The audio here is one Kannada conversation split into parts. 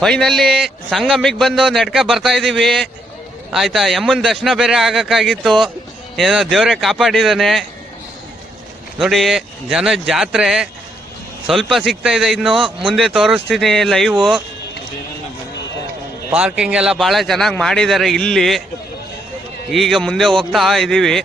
ಫೈನಲ್ಲಿ ಸಂಗಮಿಗೆ ಬಂದು ನಡ್ಕ ಬರ್ತಾ ಇದೀವಿ ಆಯ್ತಾ. ಯಮ್ಮನ ದರ್ಶನ ಬೇರೆ ಆಗಕ್ಕಾಗಿತ್ತು, ಏನೋ ದೇವರೇ ಕಾಪಾಡಿದಾನೆ ನೋಡಿ. ಜನ ಜಾತ್ರೆ ಸ್ವಲ್ಪ ಸಿಗ್ತಾ ಇದೆ, ಇನ್ನು ಮುಂದೆ ತೋರಿಸ್ತೀನಿ ಲೈವು. ಪಾರ್ಕಿಂಗ್ ಎಲ್ಲ ಭಾಳ ಚೆನ್ನಾಗಿ ಮಾಡಿದ್ದಾರೆ ಇಲ್ಲಿ. ಈಗ ಮುಂದೆ ಹೋಗ್ತಾ ಇದ್ದೀವಿ.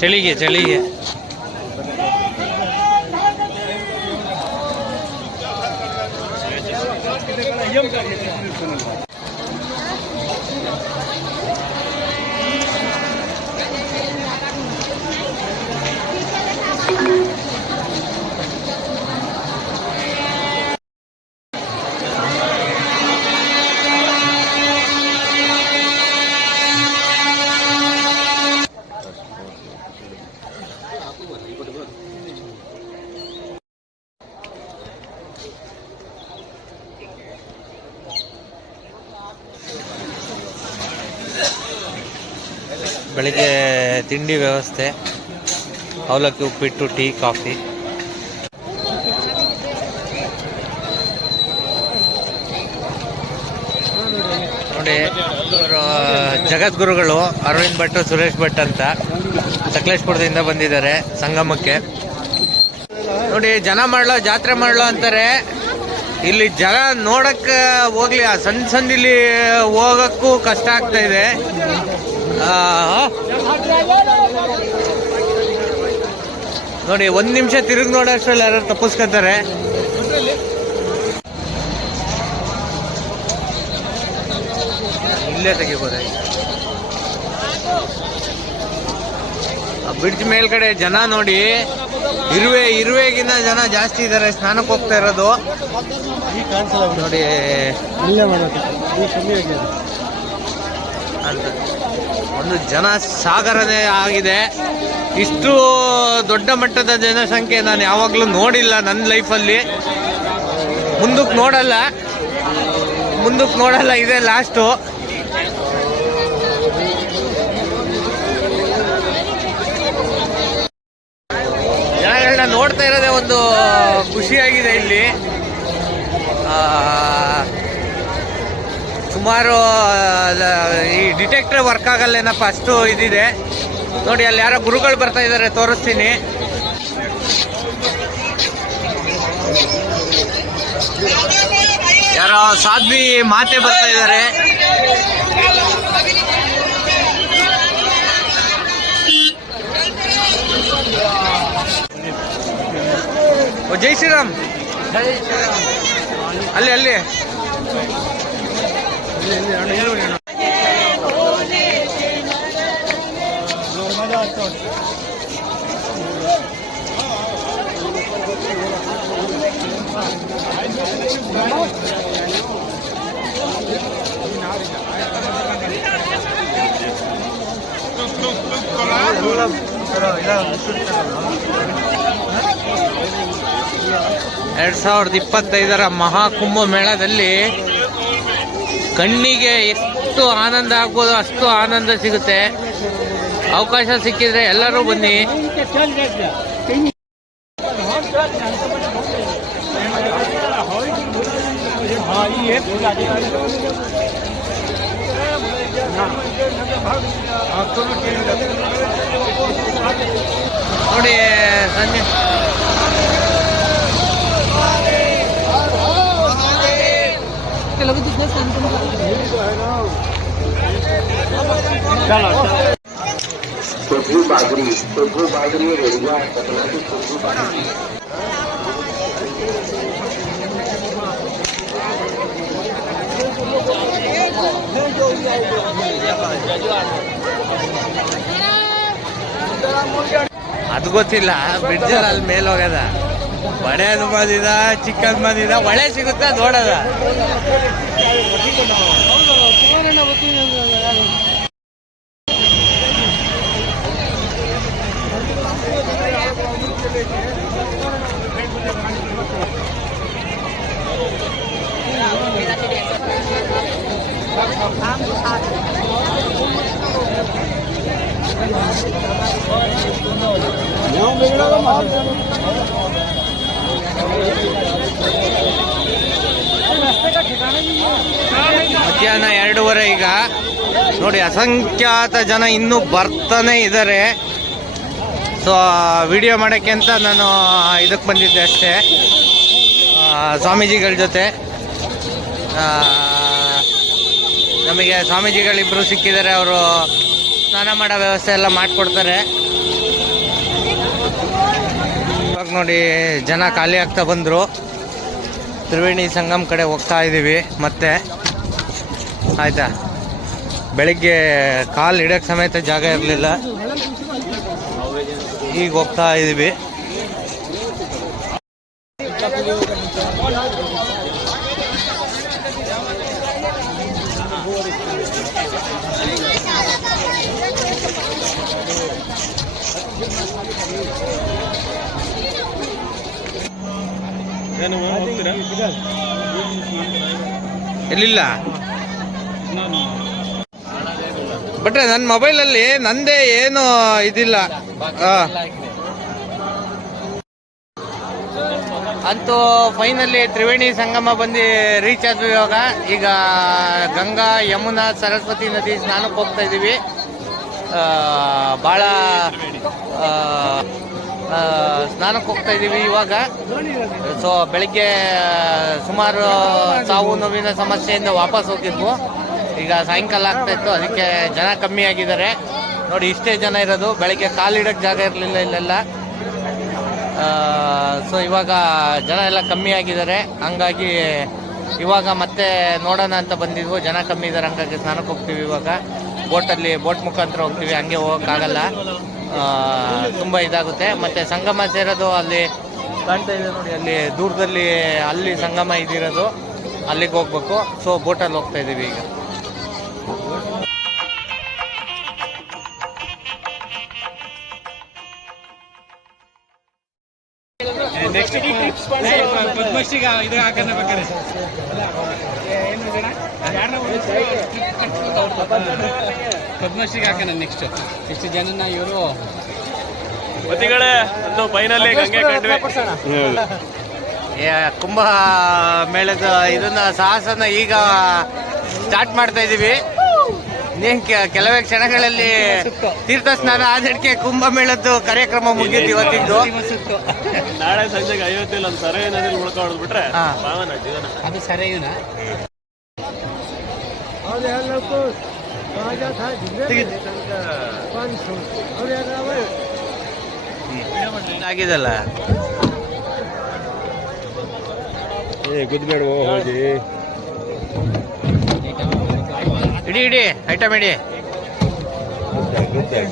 ಚಳಿಗೆ ಚಳಿಗೆ ಬೆಳಿಗ್ಗೆ ತಿಂಡಿ ವ್ಯವಸ್ಥೆ, ಅವಲಕ್ಕಿ, ಉಪ್ಪಿಟ್ಟು, ಟೀ, ಕಾಫಿ. ನೋಡಿ ಇವರು ಜಗದ್ಗುರುಗಳು ಅರವಿಂದ್ ಭಟ್, ಸುರೇಶ್ ಭಟ್ ಅಂತ ಸಕಲೇಶ್ಪುರದಿಂದ ಬಂದಿದ್ದಾರೆ ಸಂಗಮಕ್ಕೆ. ನೋಡಿ ಜನ ಮಾಡ್ಲೋ ಜಾತ್ರೆ ಮಾಡ್ಲೋ ಅಂತಾರೆ, ಇಲ್ಲಿ ಜನ ನೋಡಕ್ಕೆ ಹೋಗ್ಲಿ, ಆ ಸಂದಿಲಿ ಹೋಗಕ್ಕೂ ಕಷ್ಟ ಆಗ್ತಾ ಇದೆ. ನೋಡಿ 1 ನಿಮಿಷ ತಿರುಗಿ ನೋಡೋಷ್ಟ್ರಲ್ಲಿ ಯಾರು ತಪ್ಪಿಸ್ಕೊತಾರೆ. ಇಲ್ಲೇ ತೆಗಿಬೋದ? ಬ್ರಿಡ್ಜ್ ಮೇಲ್ಗಡೆ ಜನ ನೋಡಿ, ಇರುವೆಗಿನ್ನ ಜನ ಜಾಸ್ತಿ ಇದ್ದಾರೆ. ಸ್ನಾನಕ್ಕೆ ಹೋಗ್ತಾ ಇರೋದು ನೋಡಿ ಅಂತ ಒಂದು ಜನ ಸಾಗರನೇ ಆಗಿದೆ. ಇಷ್ಟು ದೊಡ್ಡ ಮಟ್ಟದ ಜನಸಂಖ್ಯೆ ನಾನು ಯಾವಾಗಲೂ ನೋಡಿಲ್ಲ ನನ್ನ ಲೈಫಲ್ಲಿ. ಮುಂದಕ್ಕೆ ನೋಡಲ್ಲ, ಇದೆ ಲಾಸ್ಟು. ಜನಗಳನ್ನ ನೋಡ್ತಾ ಇರೋದೇ ಒಂದು ಖುಷಿಯಾಗಿದೆ. ಇಲ್ಲಿ ಸುಮಾರು ಈ ಡಿಟೆಕ್ಟರ್ ವರ್ಕ್ ಆಗಲ್ಲೇನಪ್ಪ, ಅಷ್ಟು ಇದಿದೆ ನೋಡಿ. ಅಲ್ಲಿ ಯಾರೋ ಗುರುಗಳು ಬರ್ತಾ ಇದ್ದಾರೆ, ತೋರಿಸ್ತೀನಿ. ಯಾರೋ ಸಾಧ್ವಿ ಮಾತೆ ಬರ್ತಾ ಇದ್ದಾರೆ. ಜೈ ಶ್ರೀರಾಮ್. ಅಲ್ಲಿ ಎರಡ್ 2025 ಮಹಾಕುಂಭ ಮೇಳದಲ್ಲಿ ಕಣ್ಣಿಗೆ ಎಷ್ಟು ಆನಂದ ಆಗ್ಬೋದು ಅಷ್ಟು ಆನಂದ ಸಿಗುತ್ತೆ. ಅವಕಾಶ ಸಿಕ್ಕಿದ್ರೆ ಎಲ್ಲರೂ ಬನ್ನಿ. ನೋಡಿ ಸಂಜೆ ಅದು ಗೊತ್ತಿಲ್ಲ. ಬ್ರಿಡ್ಜಲ್ಲಿ ಅಲ್ಲಿ ಮೇಲೆ ಹೋಗದ ಬಡೆಯದು ಮದಿದ ಚಿಕ್ಕದ್ ಮದಿದ ಒಳ್ಳೆ ಸಿಗುತ್ತೆ ನೋಡದ. ಮಧ್ಯಾಹ್ನ 2:30 ಈಗ ನೋಡಿ. ಅಸಂಖ್ಯಾತ ಜನ ಇನ್ನೂ ಬರ್ತಾನೆ ಇದ್ದಾರೆ. ಸೊ ವಿಡಿಯೋ ಮಾಡೋಕ್ಕೆ ಅಂತ ನಾನು ಇದಕ್ಕೆ ಬಂದಿದ್ದೆ ಅಷ್ಟೇ, ಸ್ವಾಮೀಜಿಗಳ ಜೊತೆ. ನಮಗೆ ಸ್ವಾಮೀಜಿಗಳಿಬ್ಬರು ಸಿಕ್ಕಿದ್ದಾರೆ. ಅವರು ಸ್ನಾನ ಮಾಡೋ ವ್ಯವಸ್ಥೆ ಎಲ್ಲ ಮಾಡಿಕೊಡ್ತಾರೆ. ಇವಾಗ ನೋಡಿ ಜನ ಖಾಲಿ ಆಗ್ತಾ ಬಂದರು. ತ್ರಿವೇಣಿ ಸಂಗಮ್ ಕಡೆ ಹೋಗ್ತಾ ಇದ್ದೀವಿ ಮತ್ತೆ. ಆಯಿತಾ, ಬೆಳಿಗ್ಗೆ ಕಾಲು ಇಡೋಕ್ಕೆ ಸಮೇತ ಜಾಗ ಇರಲಿಲ್ಲ, ಈಗ ಹೋಗ್ತಾ ಇದ್ದೀವಿ. ಎಲ್ಲಿಲ್ಲ ಬಟ್ರೆ ನನ್ನ ಮೊಬೈಲಲ್ಲಿ ನಂದೇ ಏನು ಇದಿಲ್ಲ. ಅಂತೂ ಫೈನಲಿ ತ್ರಿವೇಣಿ ಸಂಗಮ ಬಂದು ರೀಚ್ ಆದ್ವಿ. ಇವಾಗ ಈಗ ಗಂಗಾ, ಯಮುನಾ, ಸರಸ್ವತಿ ನದಿ ಸ್ನಾನಕ್ಕೆ ಹೋಗ್ತಾ ಇದ್ದೀವಿ. ಭಾಳ ಸ್ನಾನಕ್ಕೆ ಹೋಗ್ತಾ ಇದ್ದೀವಿ ಇವಾಗ. ಸೊ ಬೆಳಿಗ್ಗೆ ಸುಮಾರು ಸಾವು ನೋವಿನ ಸಮಸ್ಯೆಯಿಂದ ವಾಪಸ್ ಹೋಗಿದ್ವು. ಈಗ ಸಾಯಂಕಾಲ ಆಗ್ತಾ ಇತ್ತು, ಅದಕ್ಕೆ ಜನ ಕಮ್ಮಿ ಆಗಿದ್ದಾರೆ ನೋಡಿ. ಇಷ್ಟೇ ಜನ ಇರೋದು. ಬೆಳಿಗ್ಗೆ ಕಾಲಿಡಕ್ಕೆ ಜಾಗ ಇರಲಿಲ್ಲ ಇಲ್ಲೆಲ್ಲ. ಸೊ ಇವಾಗ ಜನ ಎಲ್ಲ ಕಮ್ಮಿ ಆಗಿದ್ದಾರೆ. ಹಂಗಾಗಿ ಇವಾಗ ಮತ್ತೆ ನೋಡೋಣ ಅಂತ ಬಂದಿದ್ವು. ಜನ ಕಮ್ಮಿ ಇದ್ದಾರೆ, ಹಂಗಾಗಿ ಸ್ನಾನಕ್ಕೆ ಹೋಗ್ತೀವಿ ಇವಾಗ. ಬೋಟ್ ಮುಖಾಂತರ ಹೋಗ್ತೀವಿ, ಹಂಗೆ ಹೋಗೋಕ್ಕಾಗಲ್ಲ, ತುಂಬ ಇದಾಗುತ್ತೆ. ಮತ್ತು ಸಂಗಮ ಸೇರೋದು ಅಲ್ಲಿ ಕಾಣ್ತಾ ಇದೆ ನೋಡಿ, ಅಲ್ಲಿ ದೂರದಲ್ಲಿ ಅಲ್ಲಿ ಸಂಗಮ ಇದಿರೋದು, ಅಲ್ಲಿಗೆ ಹೋಗ್ಬೇಕು. ಸೊ ಬೋಟಲ್ಲಿ ಹೋಗ್ತಾ ಇದ್ದೀವಿ ಈಗ. ಪದ್ಮಶ್ರೀಗ ಇದು ಹಾಕೋಣ ಬೇಕಾದ್ರೆ ಪದ್ಮಶ್ರೀಗೆ ಹಾಕೋಣ. ನೆಕ್ಸ್ಟ್ ಇಷ್ಟು ಜನನ ಇವರು ಕುಂಭ ಮೇಳದ ಇದನ್ನ ಸಾಹಸನ ಈಗ ಸ್ಟಾರ್ಟ್ ಮಾಡ್ತಾ ಇದ್ದೀವಿ. ಕೆಲವೇ ಕ್ಷಣಗಳಲ್ಲಿ ತೀರ್ಥ ಸ್ನಾನ ಆದಕ್ಕೆ ಕುಂಭ ಮೇಳದ್ದು ಕಾರ್ಯಕ್ರಮ ಮುಗಿದು ಇವತ್ತಿದ್ದು. ನಾಳೆ ಸಂಜೆಗೆ ಅಯೋಧ್ಯೆಯಲ್ಲಿ ಒಂದು ಸರೈ ನದಿಯಲ್ಲಿ ಉಳ್ಕೊಂಡು ಬಿಟ್ರೆ ಅದು ಸರಿನ ಆಗಿದಲ್ಲ. ಗುದ್ಬೇಡ ಹೋಗಿ ಇಡಿ ಐಟಮ್ ಇಡಿ.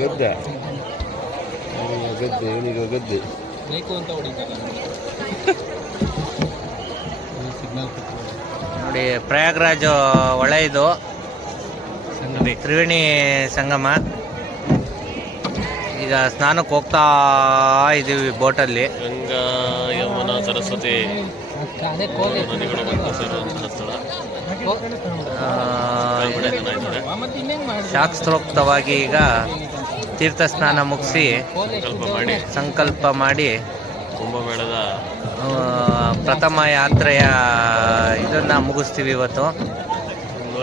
ಗದ್ದೆ ನೋಡಿ, ಪ್ರಯಾಗ್ರಾಜ್ ಹೊಳೆ ಇದು, ತ್ರಿವೇಣಿ ಸಂಗಮ. ಈಗ ಸ್ನಾನಕ್ಕೆ ಹೋಗ್ತಾ ಇದ್ದೀವಿ ಬೋಟಲ್ಲಿ. ಗಂಗಾ, ಯಮುನಾ, ಸರಸ್ವತಿ ನದಿಗಳು ಬಂದು ಸೇರುವಂತಹ ಸ್ಥಳ. ಶಾಸ್ತ್ರೋಕ್ತವಾಗಿ ಈಗ ತೀರ್ಥ ಸ್ನಾನ ಮುಗಿಸಿ ಸಂಕಲ್ಪ ಮಾಡಿ ಕುಂಭಮೇಳದ ಪ್ರಥಮ ಯಾತ್ರೆಯ ಇದನ್ನ ಮುಗಿಸ್ತೀವಿ ಇವತ್ತು.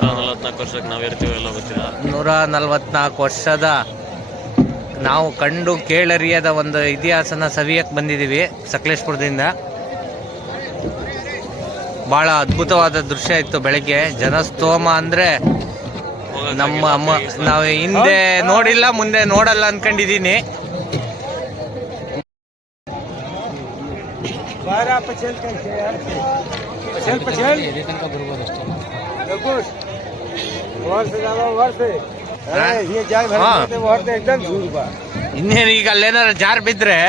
144 ವರ್ಷಕ್ಕೆ ನಾವಿರ್ತೀವಿ, ಎಲ್ಲ ಗೊತ್ತಿಲ್ಲ. 144 ವರ್ಷದ ನಾವು ಕಂಡು ಕೇಳರಿಯದ ಒಂದು ಇತಿಹಾಸನ ಸವಿಯಕ್ಕೆ ಬಂದಿದ್ದೀವಿ ಸಕಲೇಶ್ಪುರದಿಂದ. ಭಾಳ ಅದ್ಭುತವಾದ ದೃಶ್ಯ ಇತ್ತು ಬೆಳಗ್ಗೆ. ಜನಸ್ತೋಮ ಅಂದರೆ ನಮ್ಮ ಅಮ್ಮ ನಾವು ಹಿಂದೆ ನೋಡಿಲ್ಲ, ಮುಂದೆ ನೋಡಲ್ಲ ಅನ್ಕೊಂಡಿದೀನಿ. ಇನ್ನೇನು ಈಗ ಅಲ್ಲೇನಾರ ಜಾರ್ ಬಿದ್ರೆ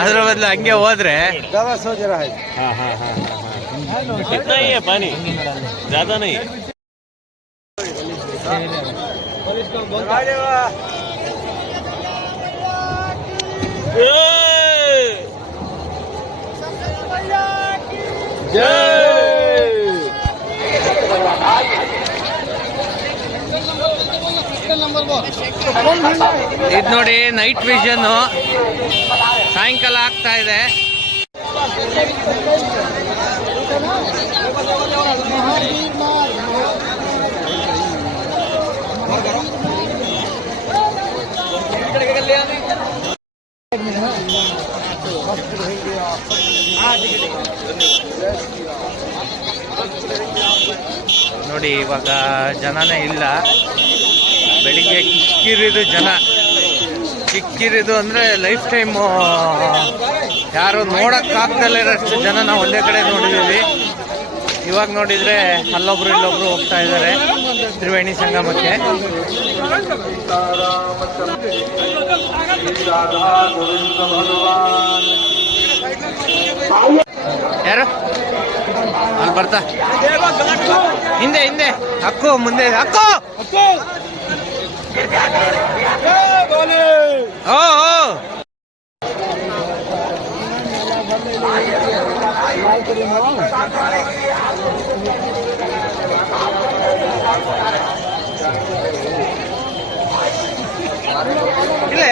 ಅದ್ರ ಬದಲು ಹಂಗೆ ಹೋದ್ರೆ कितना ही है पानी, ज्यादा नहीं. ಇದು ನೋಡಿ ನೈಟ್ ವಿಷನ್ ಸಾಯಂಕಾಲ ಆಗ್ತಾ ಇದೆ. ನೋಡಿ ಇವಾಗ ಜನನೇ ಇಲ್ಲ. ಬೆಳಿಗ್ಗೆ ಕಿಕ್ಕಿರಿದು ಜನ, ಕಿಕ್ಕಿರಿದು ಅಂದ್ರೆ ಲೈಫ್ ಟೈಮು ಯಾರು ನೋಡಕ್ಕಾಗ್ದಲ್ಲಿರೋಷ್ಟು ಜನ ನಾವು ಒಂದೇ ಕಡೆ ನೋಡಿದ್ದೀವಿ. ಇವಾಗ ನೋಡಿದ್ರೆ ಅಲ್ಲೊಬ್ರು ಇಲ್ಲೊಬ್ರು ಹೋಗ್ತಾ ಇದ್ದಾರೆ ತ್ರಿವೇಣಿ ಸಂಗಮಕ್ಕೆ. ಯಾರು ಅಲ್ಲಿ ಬರ್ತಾ ಹಿಂದೆ ಹಿಂದೆ ಅಕ್ಕು, ಮುಂದೆ ಅಕ್ಕು. ಓ ಇಲ್ಲ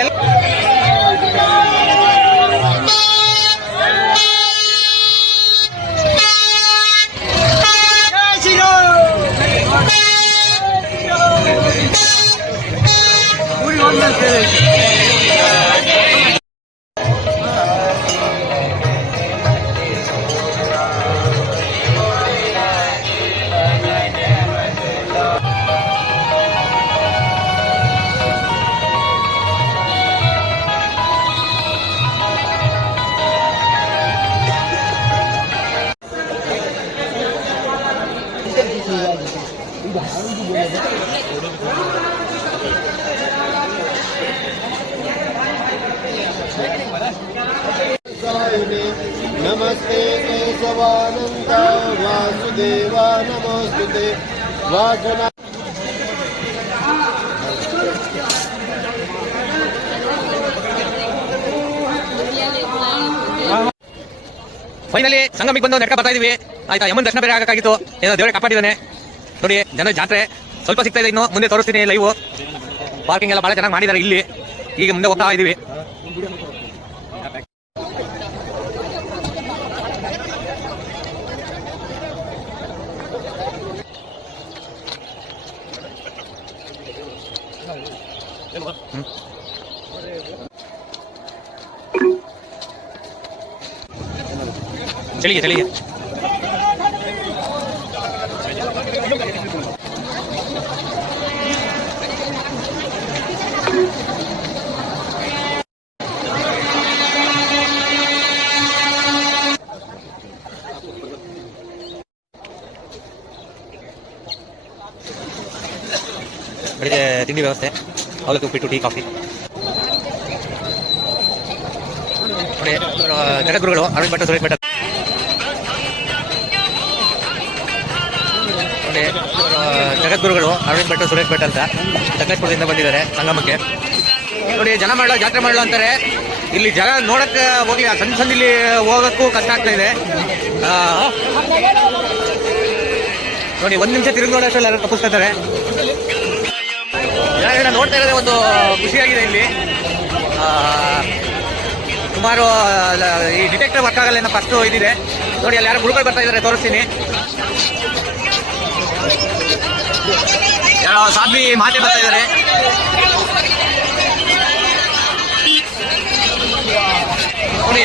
नमस्ते केशवानंद वासुदेवा नमोस्तुते वासना. ಫೈನಲಿ ಸಂಗಮಿಗೆ ಬಂದು ನಡ್ಕ ಬರ್ತಾ ಇದೀವಿ. ಆಯ್ತಾ, ಯಮನ್ ದರ್ಶನ ಬೇರೆ ಆಗಕ್ಕಾಗಿತ್ತು, ಏನೋ ದೇವರೇ ಕಾಪಾಡಿದಾನೆ. ನೋಡಿ ಜನ ಜಾತ್ರೆ ಸ್ವಲ್ಪ ಸಿಗ್ತಾ ಇದೆ, ಇನ್ನು ಮುಂದೆ ತೋರಿಸ್ತೀನಿ ಲೈವ್. ಪಾರ್ಕಿಂಗ್ ಎಲ್ಲ ಬಹಳ ಚೆನ್ನಾಗಿ ಮಾಡಿದ್ದಾರೆ ಇಲ್ಲಿ. ಈಗ ಮುಂದೆ ಹೋಗ್ತಾ ಇದೀವಿ. चलिए चलिए ಬೆಳಿಗ್ಗೆ ತಿಂಡಿ ವ್ಯವಸ್ಥೆ, ಅವಲಕ್ಕಿ, ಉಪ್ಪಿಟ್ಟು, ಟೀ, ಕಾಫಿ. ನೋಡಿ ಜಗದ್ಗುರುಗಳು ಅರವಿಂದ್ ಭಟ್, ಸುರೇಶ್ ಭಟ್. ನೋಡಿ ಜಗದ್ಗುರುಗಳು ಅರವಿಂದ್ ಭಟ್, ಸುರೇಶ್ ಭಟ್ ಅಂತ ಸಕಲೇಶ್ಪುರದಿಂದ ಬಂದಿದ್ದಾರೆ ಸಂಗಮಕ್ಕೆ. ನೋಡಿ ಜನ ಮಾಡೋ ಜಾತ್ರೆ ಮಾಡೋ ಅಂತಾರೆ. ಇಲ್ಲಿ ಜನ ನೋಡಕ್ಕೆ ಹೋಗಿ ಸಣ್ಣ ಸಣ್ಣ ಇಲ್ಲಿ ಹೋಗೋಕ್ಕೂ ಕಷ್ಟ ಆಗ್ತಾ ಇದೆ. ನೋಡಿ ಒಂದು ನಿಮಿಷ ತಿರುಗಿ ನೋಡೋಷ್ಟರಲ್ಲಿ ಎಲ್ಲರೂ ತಪ್ಪಿಸ್ತಾರೆ. ಜನ ನೋಡ್ತಾ ಇರೋದೇ ಒಂದು ಖುಷಿಯಾಗಿದೆ. ಇಲ್ಲಿ ಸುಮಾರು ಈ ಡಿಟೆಕ್ಟರ್ ವರ್ಕ್ ಆಗಲ್ಲ ಏನೋ ಫಸ್ಟ್ ಇದಿದೆ. ನೋಡಿ ಅಲ್ಲಿ ಯಾರು ಗುರುಗಳು ಬರ್ತಾ ಇದ್ದಾರೆ, ತೋರಿಸ್ತೀನಿ. ಯಾರೋ ಸಾಧ್ವಿ ಮಾತೆ ಬರ್ತಾ ಇದ್ದಾರೆ. ನೋಡಿ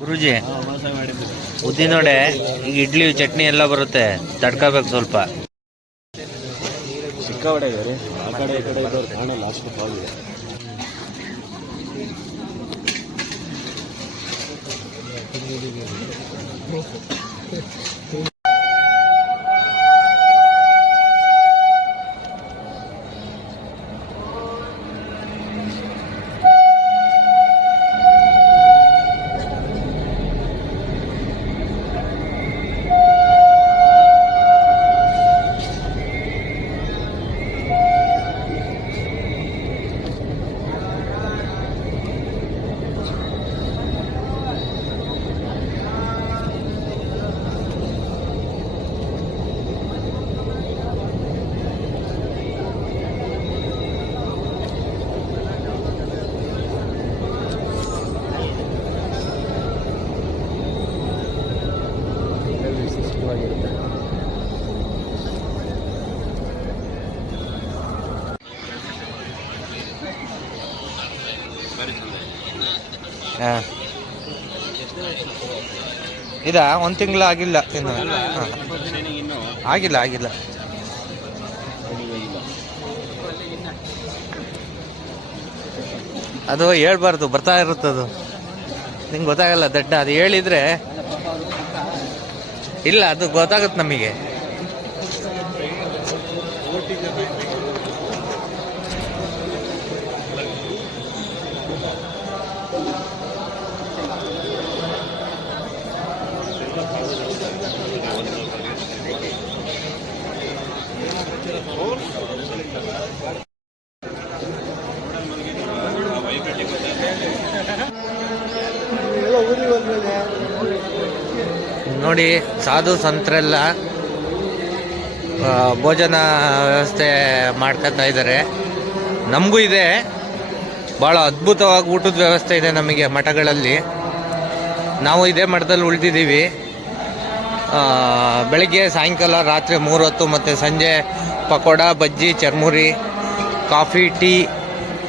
ಗುರುಜಿ ಉದ್ದಿನೋಡೆ ಈಗ ಇಡ್ಲಿ ಚಟ್ನಿ ಎಲ್ಲ ಬರುತ್ತೆ, ತಡ್ಕೋಬೇಕು ಸ್ವಲ್ಪ. ಸಿಕ್ಕಾಪಟ್ಟೆ ಇದೆ ರೀ, ಆ ಕಡೆ ಈ ಕಡೆ ಇದ್ದವ್ರು ಕಾಣಲ್ಲ ಅಷ್ಟು ಪಾವಿದೆ. ಹಾಂ, ಇದಾ? ಒಂದು ತಿಂಗಳು ಆಗಿಲ್ಲ ಇನ್ನು. ಆಗಿಲ್ಲ ಆಗಿಲ್ಲ. ಅದು ಹೇಳ್ಬಾರ್ದು, ಬರ್ತಾ ಇರುತ್ತದು, ನಿಂಗೆ ಗೊತ್ತಾಗಲ್ಲ ದಡ್ಡ. ಅದು ಹೇಳಿದ್ರೆ ಇಲ್ಲ, ಅದು ಗೊತ್ತಾಗುತ್ತೆ ನಮಗೆ. ನೋಡಿ, ಸಾಧು ಸಂತರೆಲ್ಲ ಭೋಜನ ವ್ಯವಸ್ಥೆ ಮಾಡ್ಕೊತಾ ಇದ್ದಾರೆ. ನಮಗೂ ಇದೆ, ಭಾಳ ಅದ್ಭುತವಾಗಿ ಊಟದ ವ್ಯವಸ್ಥೆ ಇದೆ ನಮಗೆ ಮಠಗಳಲ್ಲಿ. ನಾವು ಇದೇ ಮಠದಲ್ಲಿ ಉಳಿದಿದ್ದೀವಿ. ಬೆಳಗ್ಗೆ, ಸಾಯಂಕಾಲ, ರಾತ್ರಿ 3 ಹೊತ್ತು ಮತ್ತು ಸಂಜೆ ಪಕೋಡ, ಬಜ್ಜಿ, ಚರ್ಮುರಿ, ಕಾಫಿ, ಟೀ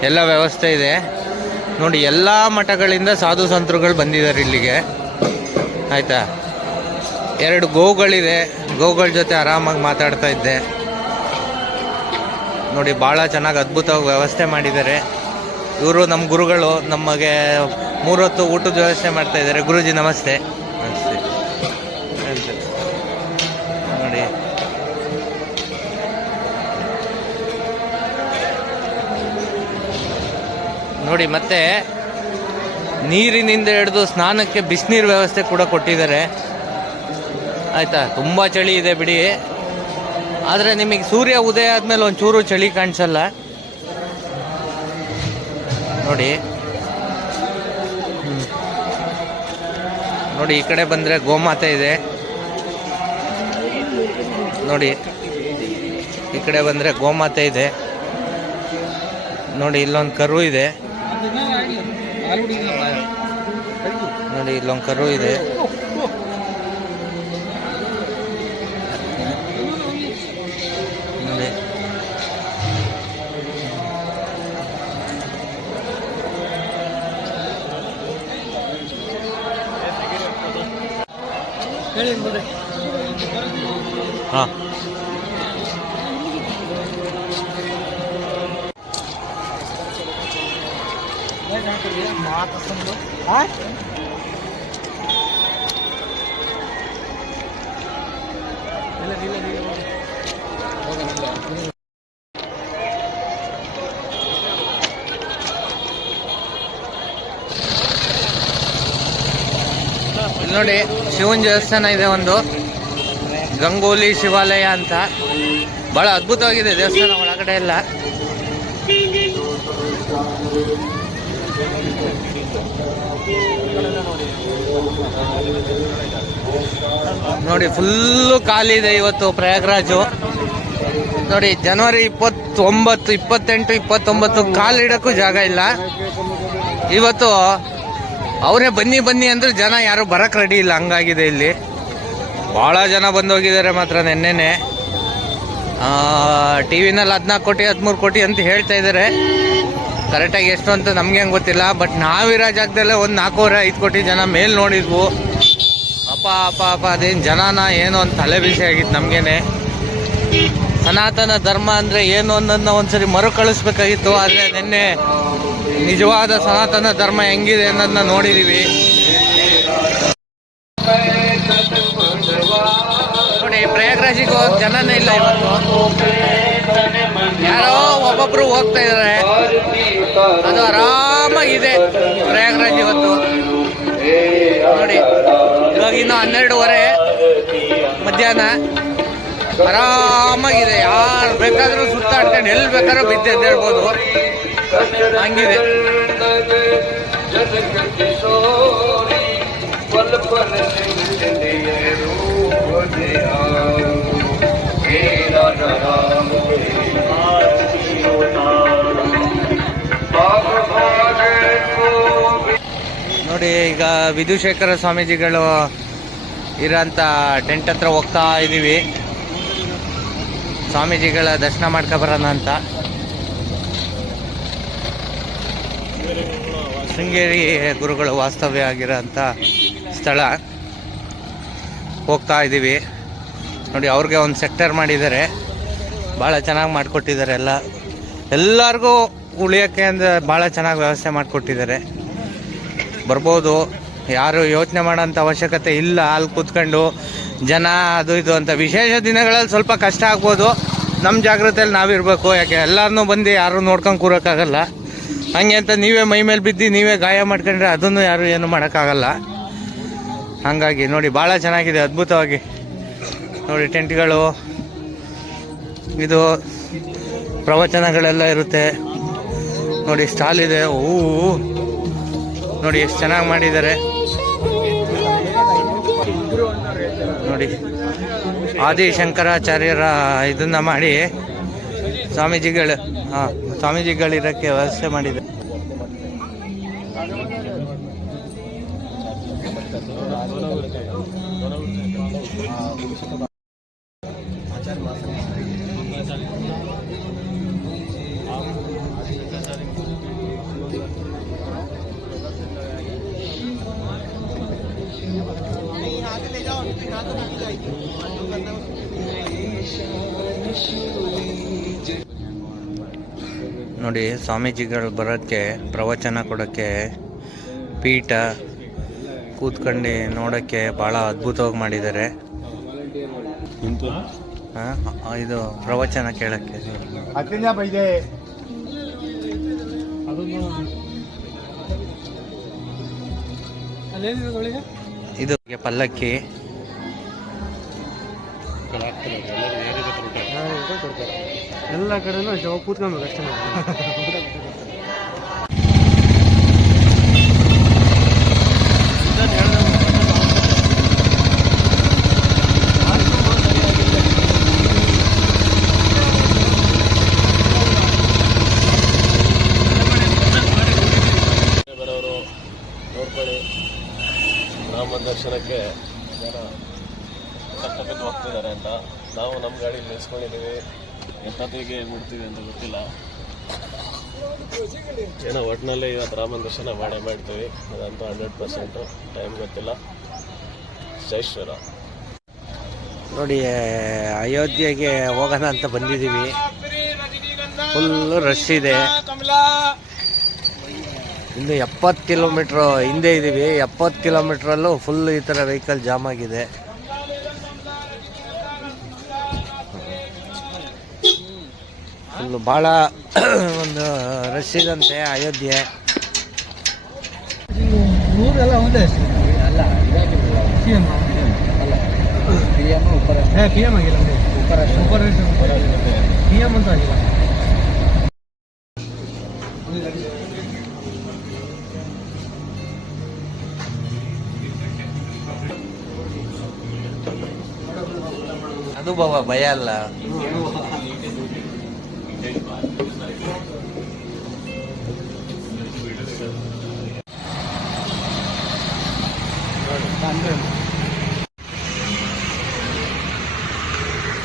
ಎಲ್ಲ ವ್ಯವಸ್ಥೆ ಇದೆ. ನೋಡಿ, ಎಲ್ಲ ಮಠಗಳಿಂದ ಸಾಧು ಸಂತರುಗಳು ಬಂದಿದ್ದಾರೆ ಇಲ್ಲಿಗೆ. ಆಯಿತಾ? 2 ಗೋವುಗಳಿದೆ, ಗೋವುಗಳ ಜೊತೆ ಆರಾಮಾಗಿ ಮಾತಾಡ್ತಾ ಇದ್ದೆ. ನೋಡಿ, ಭಾಳ ಚೆನ್ನಾಗಿ ಅದ್ಭುತವಾಗಿ ವ್ಯವಸ್ಥೆ ಮಾಡಿದ್ದಾರೆ. ಇವರು ನಮ್ಮ ಗುರುಗಳು, ನಮಗೆ 3 ಹೊತ್ತು ಊಟದ ವ್ಯವಸ್ಥೆ ಮಾಡ್ತಾ ಇದ್ದಾರೆ. ಗುರುಜಿ ನಮಸ್ತೆ. ನಮಸ್ತೆ. ನೋಡಿ, ನೋಡಿ ಮತ್ತೆ ನೀರಿನಿಂದ ಹಿಡಿದು ಸ್ನಾನಕ್ಕೆ ಬಿಸಿನೀರು ವ್ಯವಸ್ಥೆ ಕೂಡ ಕೊಟ್ಟಿದ್ದಾರೆ. ಆಯಿತಾ? ತುಂಬ ಚಳಿ ಇದೆ ಬಿಡಿ, ಆದರೆ ನಿಮಗೆ ಸೂರ್ಯ ಉದಯ ಆದಮೇಲೆ ಒಂಚೂರು ಚಳಿ ಕಾಣಿಸಲ್ಲ. ನೋಡಿ, ನೋಡಿ ಈ ಕಡೆ ಬಂದರೆ ಗೋಮಾತೆ ಇದೆ. ನೋಡಿ, ಈ ಕಡೆ ಬಂದರೆ ಗೋಮಾತೆ ಇದೆ. ನೋಡಿ, ಇಲ್ಲೊಂದು ಕರು ಇದೆ. ನೋಡಿ, ಇಲ್ಲೊಂದು ಕರು ಇದೆ. ನೋಡಿ, ಹಾಂ, ಇಲ್ಲಿ ನೋಡಿ ಶಿವನ ದೇವಸ್ಥಾನ ಇದೆ ಒಂದು, ಗಂಗೋಲಿ ಶಿವಾಲಯ ಅಂತ. ಬಹಳ ಅದ್ಭುತವಾಗಿದೆ ದೇವಸ್ಥಾನ ಒಳಗಡೆ ಎಲ್ಲ. ನೋಡಿ ಫುಲ್ಲು ಖಾಲಿ ಇದೆ ಇವತ್ತು ಪ್ರಯಾಗ್ರಾಜು. ನೋಡಿ ಜನವರಿ 29, 28, 29 ಕಾಲಿಡಕ್ಕೂ ಜಾಗ ಇಲ್ಲ. ಇವತ್ತು ಅವರೇ ಬನ್ನಿ ಬನ್ನಿ ಅಂದ್ರೆ ಜನ ಯಾರು ಬರಕ್ ರೆಡಿ ಇಲ್ಲ, ಹಂಗಾಗಿದೆ ಇಲ್ಲಿ. ಭಾಳ ಜನ ಬಂದೋಗಿದ್ದಾರೆ ಮಾತ್ರ. ನೆನ್ನೆನೆ ಟಿ ವಿನಲ್ಲಿ 14 ಕೋಟಿ 13 ಕೋಟಿ ಅಂತ ಹೇಳ್ತಾ ಇದ್ದಾರೆ. ಕರೆಕ್ಟಾಗಿ ಎಷ್ಟು ಅಂತ ನಮ್ಗೆ ಹೆಂಗೆ ಗೊತ್ತಿಲ್ಲ. ಬಟ್ ನಾವಿರೋ ಜಾಗದಲ್ಲೇ ಒಂದು 4-5 ಕೋಟಿ ಜನ ಮೇಲ್ ನೋಡಿದ್ವು. ಅಪ್ಪ ಅಪ್ಪ ಅಪ್ಪ ಅದೇನು ಜನನ ಏನು ಅಂತ ತಲೆ ಬಿಸಿ ಆಗಿತ್ತು ನಮಗೇನೆ. ಸನಾತನ ಧರ್ಮ ಅಂದರೆ ಏನು ಅನ್ನೋದನ್ನ ಒಂದ್ಸರಿ ಮರುಕಳಿಸ್ಬೇಕಾಗಿತ್ತು. ಆದರೆ ನಿನ್ನೆ ನಿಜವಾದ ಸನಾತನ ಧರ್ಮ ಹೆಂಗಿದೆ ಅನ್ನೋದನ್ನ ನೋಡಿದ್ದೀವಿ. ನೋಡಿ ಪ್ರಯಾಗ್ರಾಜಿಗೆ ಹೋಗಿ ಜನನೇ ಇಲ್ಲ ಇವತ್ತು. ಯಾರೋ ಒಬ್ಬೊಬ್ರು ಹೋಗ್ತಾ ಇದ್ದಾರೆ. ಅದು ಆರಾಮಾಗಿದೆ ಪ್ರಯಾಗ್ರಾಜ್ ಇವತ್ತು. ನೋಡಿ ಇವಾಗ ಇನ್ನು 12:30 ಮಧ್ಯಾಹ್ನ. ಆರಾಮಾಗಿದೆ. ಯಾರು ಬೇಕಾದ್ರೂ ಸುತ್ತಾಡ್ಕೊಂಡು ಎಲ್ಲಿ ಬೇಕಾದ್ರೂ ಬಿದ್ದೆದ್ದೇಳ್ಬೋದು, ಹಂಗಿದೆ. ನೋಡಿ ಈಗ ವಿಧುಶೇಖರ ಸ್ವಾಮೀಜಿಗಳು ಇರೋಂಥ ಟೆಂಟ್ ಹತ್ರ ಹೋಗ್ತಾ ಇದ್ದೀವಿ. ಸ್ವಾಮೀಜಿಗಳ ದರ್ಶನ ಮಾಡ್ಕೊಬರೋಣ ಅಂತ. ಶೃಂಗೇರಿ ಗುರುಗಳು ವಾಸ್ತವ್ಯ ಆಗಿರೋಂಥ ಸ್ಥಳ ಹೋಗ್ತಾ ಇದ್ದೀವಿ. ನೋಡಿ ಅವ್ರಿಗೆ ಒಂದು ಸೆಕ್ಟರ್ ಮಾಡಿದ್ದಾರೆ, ಭಾಳ ಚೆನ್ನಾಗಿ ಮಾಡಿಕೊಟ್ಟಿದ್ದಾರೆ. ಎಲ್ಲರಿಗೂ ಉಳಿಯೋಕ್ಕೆ ಅಂದರೆ ಭಾಳ ಚೆನ್ನಾಗಿ ವ್ಯವಸ್ಥೆ ಮಾಡಿಕೊಟ್ಟಿದ್ದಾರೆ. ಬರ್ಬೋದು, ಯಾರು ಯೋಚನೆ ಮಾಡೋಂಥ ಅವಶ್ಯಕತೆ ಇಲ್ಲ. ಅಲ್ಲಿ ಕೂತ್ಕೊಂಡು ಜನ ಅದು ಇದು ಅಂತ. ವಿಶೇಷ ದಿನಗಳಲ್ಲಿ ಸ್ವಲ್ಪ ಕಷ್ಟ ಆಗ್ಬೋದು. ನಮ್ಮ ಜಾಗ್ರತೆಯಲ್ಲಿ ನಾವಿರಬೇಕು. ಯಾಕೆ ಎಲ್ಲರನ್ನೂ ಬಂದು ಯಾರು ನೋಡ್ಕೊಂಡು ಕೂರೋಕ್ಕಾಗಲ್ಲ. ಹಂಗೆ ಅಂತ ನೀವೇ ಮೈ ಮೇಲೆ ಬಿದ್ದು ನೀವೇ ಗಾಯ ಮಾಡ್ಕೊಂಡ್ರೆ ಅದನ್ನು ಯಾರು ಏನು ಮಾಡೋಕ್ಕಾಗಲ್ಲ. ಹಾಗಾಗಿ ನೋಡಿ ಭಾಳ ಚೆನ್ನಾಗಿದೆ, ಅದ್ಭುತವಾಗಿ. ನೋಡಿ ಟೆಂಟ್ಗಳು, ಇದು ಪ್ರವಚನಗಳೆಲ್ಲ ಇರುತ್ತೆ. ನೋಡಿ ಸ್ಟಾಲ್ ಇದೆ. ನೋಡಿ ಎಷ್ಟು ಚೆನ್ನಾಗಿ ಮಾಡಿದ್ದಾರೆ ನೋಡಿ. ಆದಿಶಂಕರಾಚಾರ್ಯರ ಇದನ್ನ ಮಾಡಿ ಸ್ವಾಮೀಜಿಗಳಿರೋಕ್ಕೆ ವ್ಯವಸ್ಥೆ ಮಾಡಿದ್ದಾರೆ. ನೋಡಿ ಸ್ವಾಮೀಜಿಗಳು ಬರೋಕ್ಕೆ, ಪ್ರವಚನ ಕೊಡೋಕ್ಕೆ, ಪೀಠ ಕೂತ್ಕೊಂಡು ನೋಡೋಕ್ಕೆ ಭಾಳ ಅದ್ಭುತವಾಗಿ ಮಾಡಿದ್ದಾರೆ. ಇದು ಪ್ರವಚನ ಕೇಳೋಕ್ಕೆ. ಇದು ಪಲ್ಲಕ್ಕಿ. ಎಲ್ಲ ಕಡೆನೂ ಕೂತ್ಕೊಬೇಕು ಅಷ್ಟೇ. ಬರೋರು ನೋಡ್ಕೊಳ್ಳಿ. ರಾಮ ದರ್ಶನಕ್ಕೆ ಜನ ಕಷ್ಟಪಟ್ಟು ಹೋಗ್ತಿದ್ದಾರೆ ಅಂತ ನಾವು ನಮ್ಮ ಗಾಡಿ ನಿಲ್ಸ್ಕೊಂಡಿದ್ದೀವಿ. ಎಷ್ಟೊತ್ತಿಗೆ ಬಿಡ್ತೀವಿ ಅಂತ ಗೊತ್ತಿಲ್ಲ. ಏನೋ ಒಟ್ಟಿನಲ್ಲಿ ಇವತ್ತು ರಾಮನ ದರ್ಶನ ಮಾಡೇ ಮಾಡ್ತೀವಿ. ಅದಂತೂ 100%. ಟೈಮ್ ಗೊತ್ತಿಲ್ಲ. ಜೈ ಶ್ರೀರಾಮ್. ನೋಡಿ ಅಯೋಧ್ಯೆಗೆ ಹೋಗೋಣ ಅಂತ ಬಂದಿದ್ದೀವಿ. ಫುಲ್ಲು ರಶ್ ಇದೆ. ಇನ್ನು 70 ಕಿಲೋಮೀಟ್ರ್ ಹಿಂದೆ ಇದ್ದೀವಿ. 70 ಕಿಲೋಮೀಟ್ರಲ್ಲೂ ಫುಲ್ ಈ ಥರ ವೆಹಿಕಲ್ ಜಾಮ್ ಆಗಿದೆ. ಅಲ್ಲೂ ಭಾಳ ಒಂದು ರಶ್ ಇದಂತೆ ಅಯೋಧ್ಯೆ. ಊರೆಲ್ಲ ಒಂದೇ ಅಲ್ಲ, PM ಅಲ್ಲ, PM PM ಆಗಿಲ್ಲ, PM ಅಂತ ಆಗಿಲ್ಲ. ಅನುಭವ, ಭಯ ಅಲ್ಲ.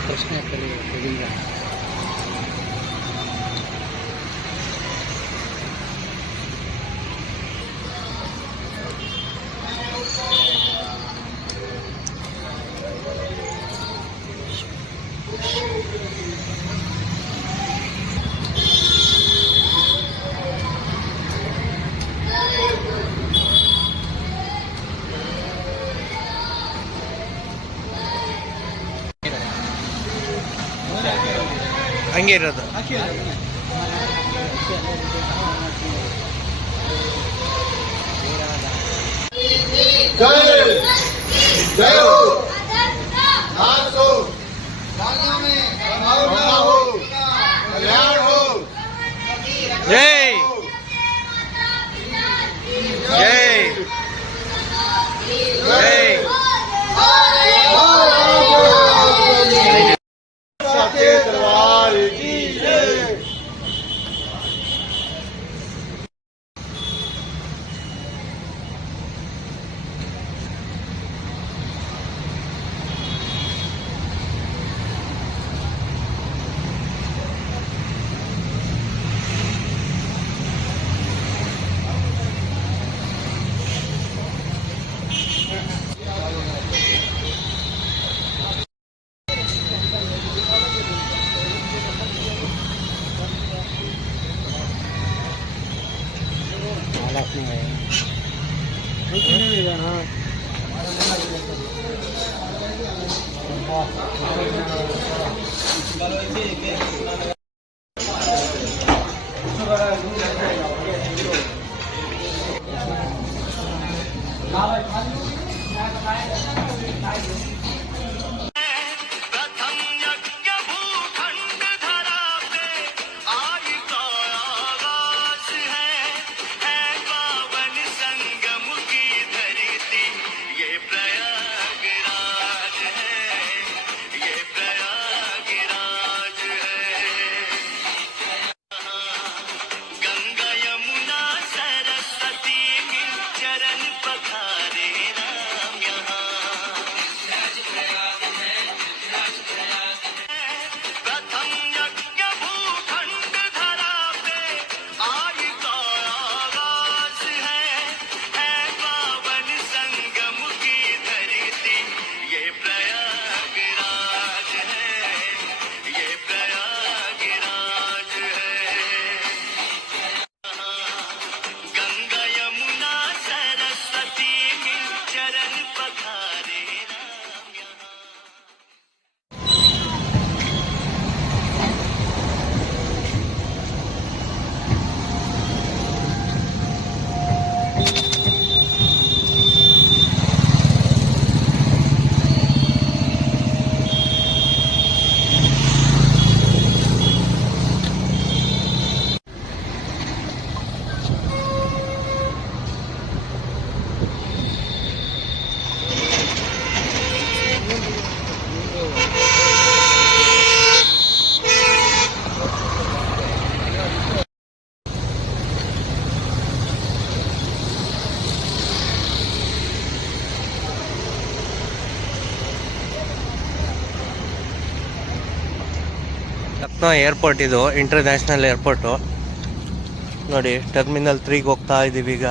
ಪ್ರಶ್ನೆ ಆಗ್ತದೆ. ಹಂಗೆ ಇರೋದು. जय जय हो, दास हो, भावना हो, कल्याण हो, जय जय जय. सच्चे दरबार की जय. ಲಕ್ನೋ ಏರ್ಪೋರ್ಟ್, ಇದು ಇಂಟರ್ನ್ಯಾಷನಲ್ ಏರ್ಪೋರ್ಟು. ನೋಡಿ, ಟರ್ಮಿನಲ್ 3ಗೆ ಹೋಗ್ತಾ ಇದ್ದೀವಿ ಈಗ.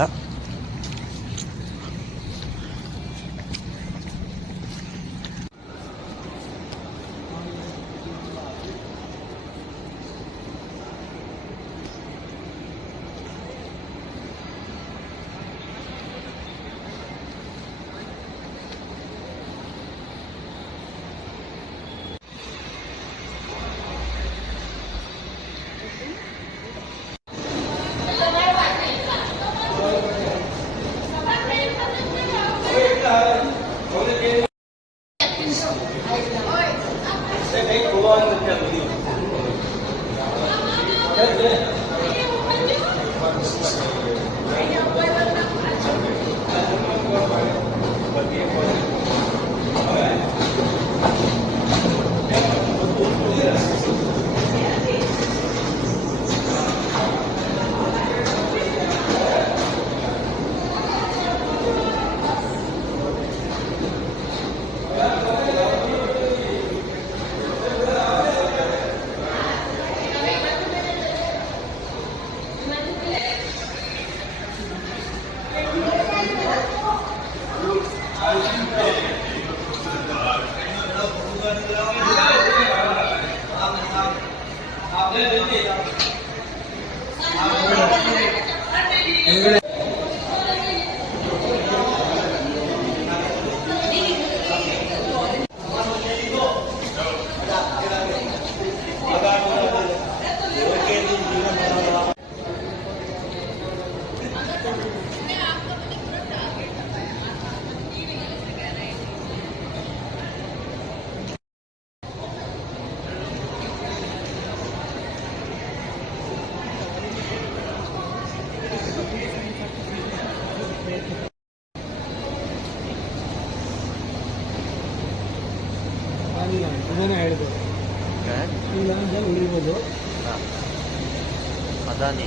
ಅದಾನಿ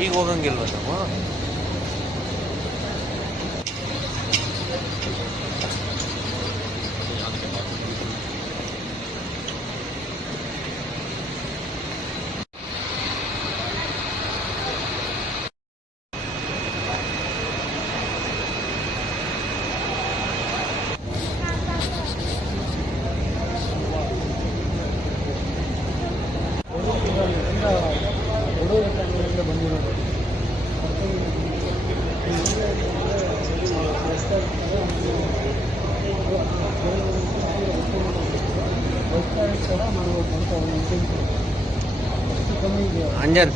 ಈಗ ಹೋಗಂಗಿಲ್ವ ನಾವು? ಅಂಜನ್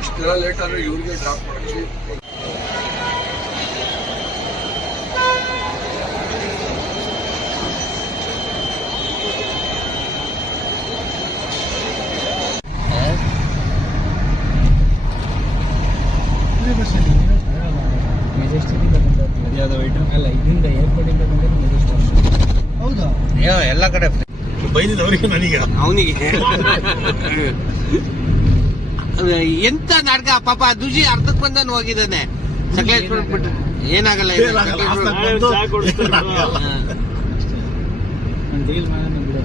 ಇಷ್ಟೆಲ್ಲ ಲೇಟ್ ಆದರೆ ಇವ್ರಿಗೆ ಡ್ರಾಪ್ ಮಾಡಿಸಿ ಅಲ್ಲ ಇದರಿಂದ ಏರ್ಪೋರ್ಟ್ ಇಂದ ಬಂದಿರೋ ಮೆಜೆಸ್ಟಿಕ್. ಹೌದಾ? ಎಲ್ಲ ಕಡೆ ಬೈದಿದ್ದವರಿಗೆ ನನಗೆ ಅವನಿಗೆ ಎಂತ ನಾಟಕ ಪಾಪ ದುಜಿ ಅರ್ಧಕ್ಕೆ ಬಂದನು ಹೋಗಿದ್ದಾನೆ ಸಕಲೇಶ್ಪುರ ಬಿಟ್ಟು ಏನಾಗಲ್ಲ ಇದು. ಡೀಲ್ ಮಾಡೋಣ ಬಿಡು.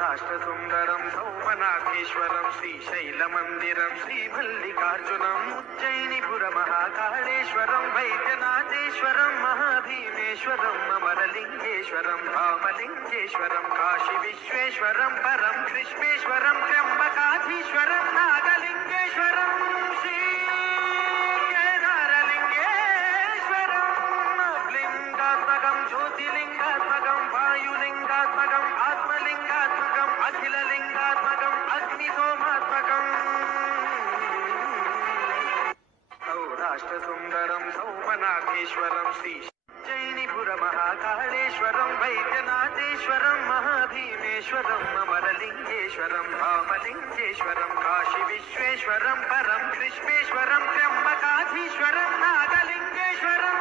రాష్ట్రసుందరం సౌమనాథేశ్వరం శ్రీశైలమందిరం శ్రీమల్లికార్జునం ఉజ్జయినిపుర మహాకాళేశ్వరం వైద్యనాథేశ్వరం మహాభీమేశ్వరం అమరలింగేశ్వరం రామలింగేశ్వరం కాశీ విశ్వేశ్వరం పరం కృష్ణేశ్వరం త్ర్యంబకాధీశ్వరం నాగలింగేశ్వరం శ్రీ కేదారలింగేశ్వరం లింగాత్మకం జ్యోతిలింగాత్మకం వాయులింగాత్మకం ఆత్మలింగాత్మకం అఖిలలింగాత్మకం అగ్నిసోమాత్మకం సౌరాష్ట్రసుందరం సౌమనాథేశ్వరం శ్రీ జైనిపుర మహాకాళేశ్వరం వైద్యనాథేశ్వరం మహాభీమేశ్వరం అమరలింగేశ్వరం రామలింగేశ్వరం కాశీ విశ్వేశ్వరం పరం కృష్ణేశ్వరం త్ర్యంబకాధీశ్వరం నాగలింగేశ్వరం